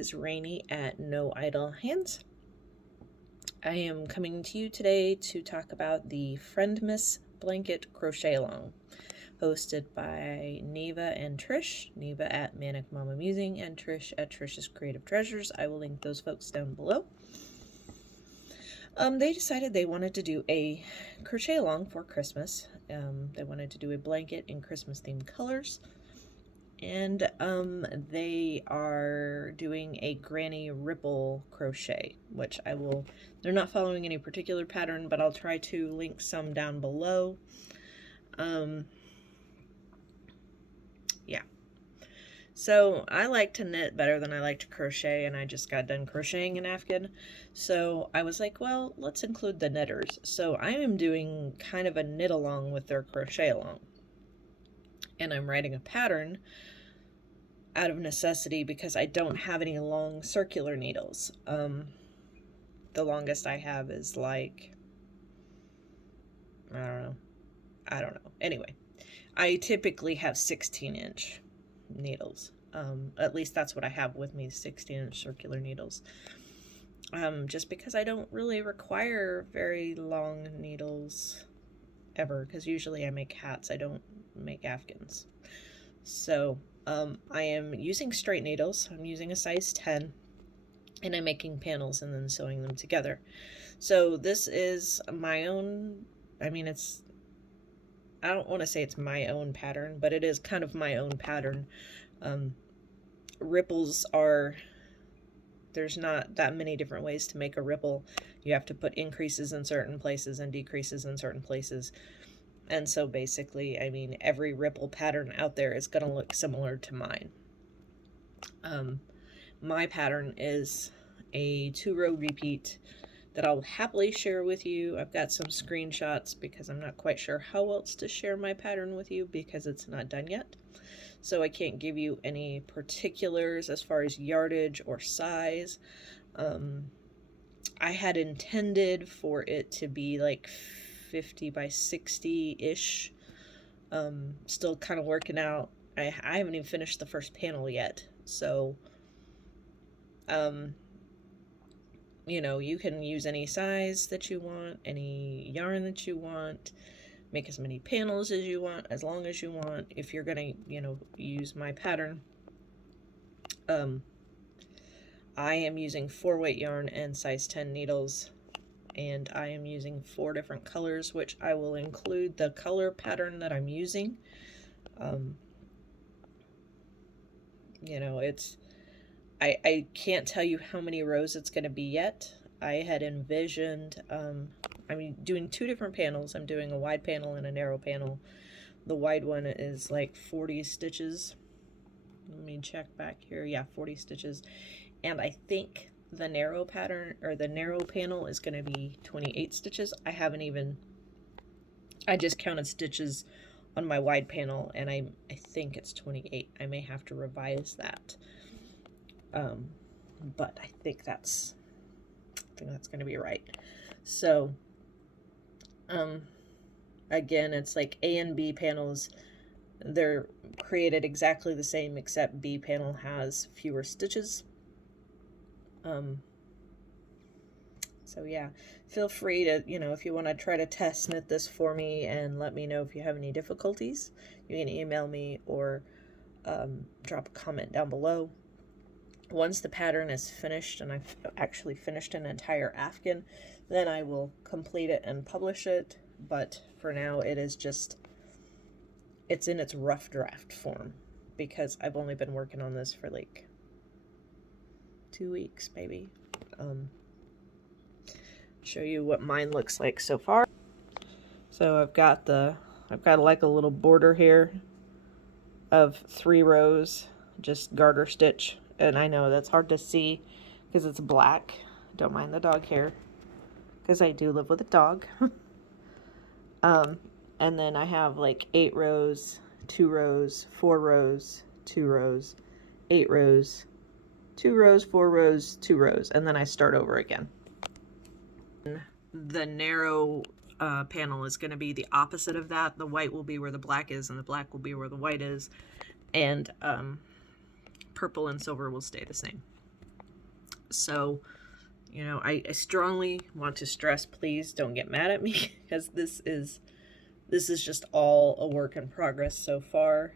is Rainy at No Idle Hands. I am coming to you today to talk about the Friendmas Blanket Crochet Along, hosted by Neva and Trish. Neva at Manic Mama Musing and Trish at Trish's Creative Treasures. I will link those folks down below. They decided they wanted to do a crochet along for Christmas. They wanted to do a blanket in Christmas themed colors. And they are doing a granny ripple crochet, which they're not following any particular pattern, but I'll try to link some down below. Yeah. So I like to knit better than I like to crochet, and I just got done crocheting an afghan. So I was like, well, let's include the knitters. So I am doing kind of a knit along with their crochet along. And I'm writing a pattern out of necessity because I don't have any long circular needles. The longest I have is like, I don't know. Anyway, I typically have 16-inch needles. At least that's what I have with me, 16-inch circular needles. Just because I don't really require very long needles ever, because usually I make hats, I don't make afghans. So I am using straight needles. I'm using a size 10, and I'm making panels and then sewing them together. So this is my own, I don't want to say it's my own pattern, but it is kind of my own pattern. Ripples there's not that many different ways to make a ripple. You have to put increases in certain places and decreases in certain places. And so basically, every ripple pattern out there is going to look similar to mine. My pattern is a 2-row repeat that I'll happily share with you. I've got some screenshots because I'm not quite sure how else to share my pattern with you because it's not done yet. So I can't give you any particulars as far as yardage or size. I had intended for it to be like 50 by 60-ish. Still kind of working out. I haven't even finished the first panel yet. So, you can use any size that you want, any yarn that you want, make as many panels as you want, as long as you want, if you're gonna, use my pattern. I am using 4-weight yarn and size 10 needles, and I am using 4 different colors, which I will include the color pattern that I'm using. I can't tell you how many rows it's going to be yet. I had envisioned, doing 2 different panels. I'm doing a wide panel and a narrow panel. The wide one is like 40 stitches. Let me check back here. Yeah, 40 stitches. And I think the narrow pattern, or the narrow panel, is going to be 28 stitches. I just counted stitches on my wide panel, and I think it's 28. I may have to revise that. But I think that's going to be right. So, again, it's like A and B panels. They're created exactly the same, except B panel has fewer stitches. So yeah, feel free to, if you want to try to test knit this for me and let me know if you have any difficulties. You can email me or drop a comment down below. Once the pattern is finished, and I've actually finished an entire afghan, then I will complete it and publish it. But for now, it's in its rough draft form because I've only been working on this for like 2 weeks, maybe. Show you what mine looks like so far. So I've got like a little border here of 3 rows, just garter stitch. And I know that's hard to see because it's black. Don't mind the dog hair because I do live with a dog. And then I have like 8 rows, 2 rows, 4 rows, 2 rows, 8 rows, 2 rows, 4 rows, 2 rows, and then I start over again. The narrow panel is going to be the opposite of that. The white will be where the black is, and the black will be where the white is, and purple and silver will stay the same. So, you know, I strongly want to stress, please don't get mad at me, because this is just all a work in progress so far.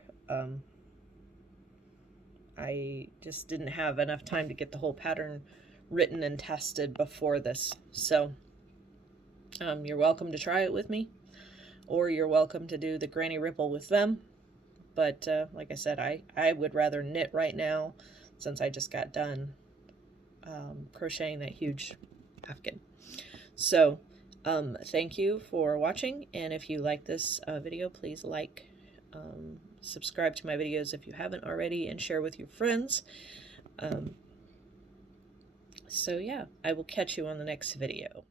I just didn't have enough time to get the whole pattern written and tested before this. So you're welcome to try it with me, or you're welcome to do the granny ripple with them. But like I said, I would rather knit right now, since I just got done crocheting that huge afghan. So thank you for watching, and if you like this video, please like, subscribe to my videos if you haven't already, and share with your friends. So yeah, I will catch you on the next video.